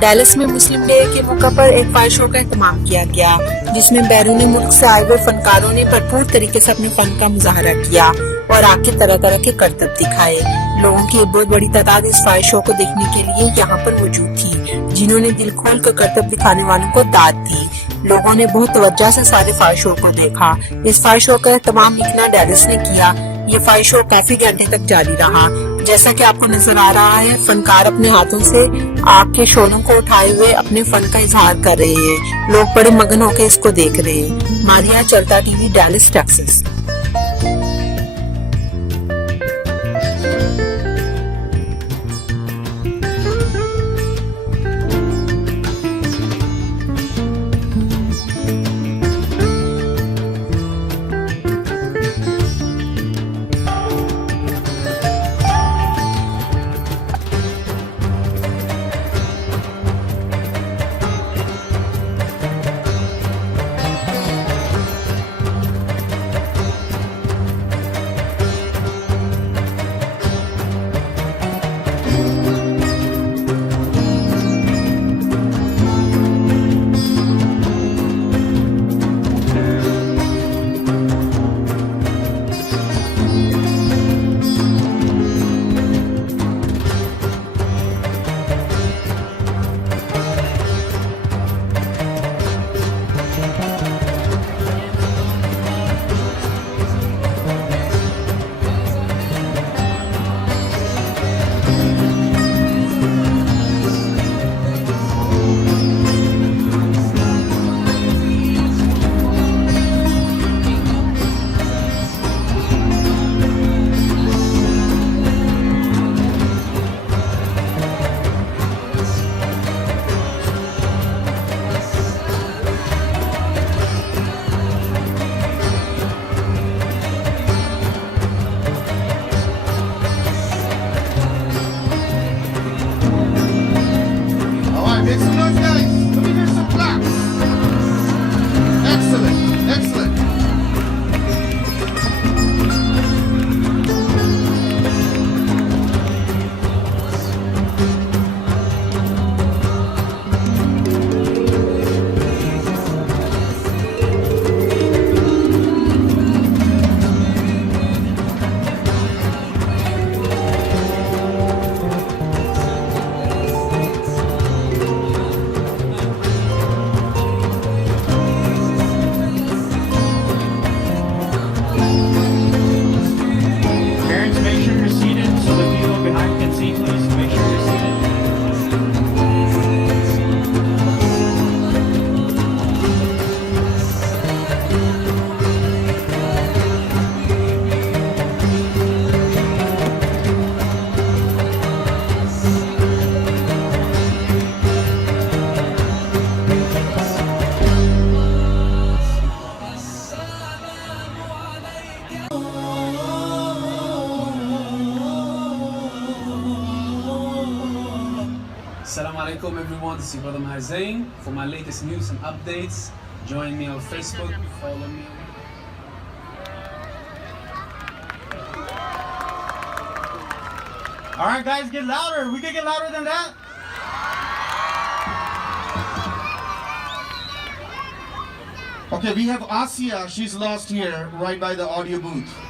ڈیلس میں مسلم ڈے کے موقع پر ایک فائر شو کا اہتمام کیا گیا جس میں بیرون ملک سے آئے ہوئے فنکاروں نے بھرپور طریقے سے اپنے فن کا مظاہرہ کیا اور آ کے طرح طرح کے کرتب دکھائے۔ لوگوں کی ایک بہت بڑی تعداد اس فائر شو کو دیکھنے کے لیے یہاں پر موجود تھی، جنہوں نے دل کھول کر کرتب دکھانے والوں کو داد دی۔ لوگوں نے بہت توجہ سے سارے فائر شو کو دیکھا۔ اس فائر شو کا اہتمام مکنا ڈیلس نے کیا۔ یہ فائر شو کافی گھنٹے تک جاری رہا۔ جیسا کہ آپ کو نظر آ رہا ہے، فنکار اپنے ہاتھوں سے آگ کے شعلوں کو اٹھائے ہوئے اپنے فن کا اظہار کر رہے ہیں۔ لوگ بڑے مگن ہو کے اس کو دیکھ رہے ہیں۔ ماریا، چلتا ٹی وی، ڈیلاس، ٹیکساس۔ Make some noise, guys. Let me hear some claps. Excellent, excellent. Assalamu alaikum everyone, this is Brother Maher Zain. For my latest news and updates, join me on Facebook, follow me. Alright guys, get louder. We can get louder than that. Okay, we have Asia. She's lost here, right by the audio booth.